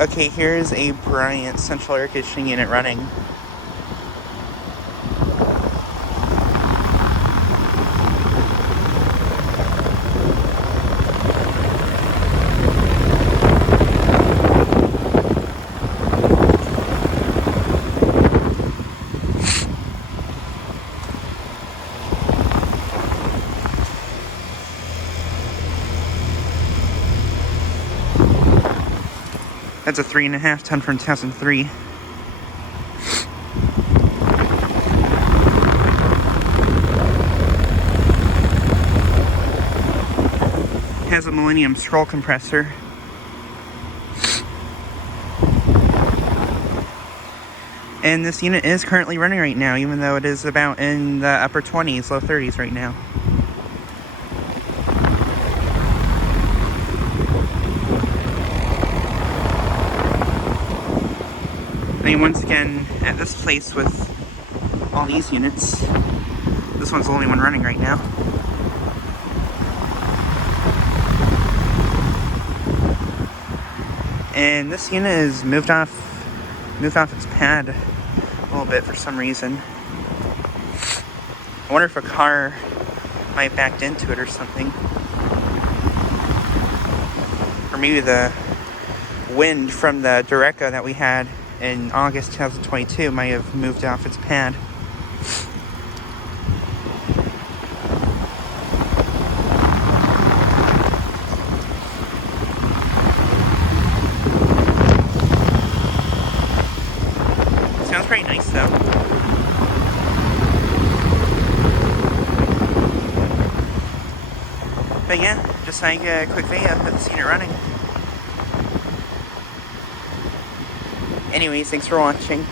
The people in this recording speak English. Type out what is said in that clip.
Okay, here's a Bryant central air conditioning unit running. That's a 3.5 ton from 2003. Has a Millennium scroll compressor. And this unit is currently running right now, even though it is about in the upper 20s, low 30s right now. I mean, once again, at this place with all these units, this one's the only one running right now. And this unit is moved off its pad a little bit for some reason. I wonder if a car might have backed into it or something. Or maybe the wind from the Dereca that we had in August 2022 might have moved off its pad. Sounds pretty nice though. But yeah, just like a quick video of this unit running. Anyways, thanks for watching.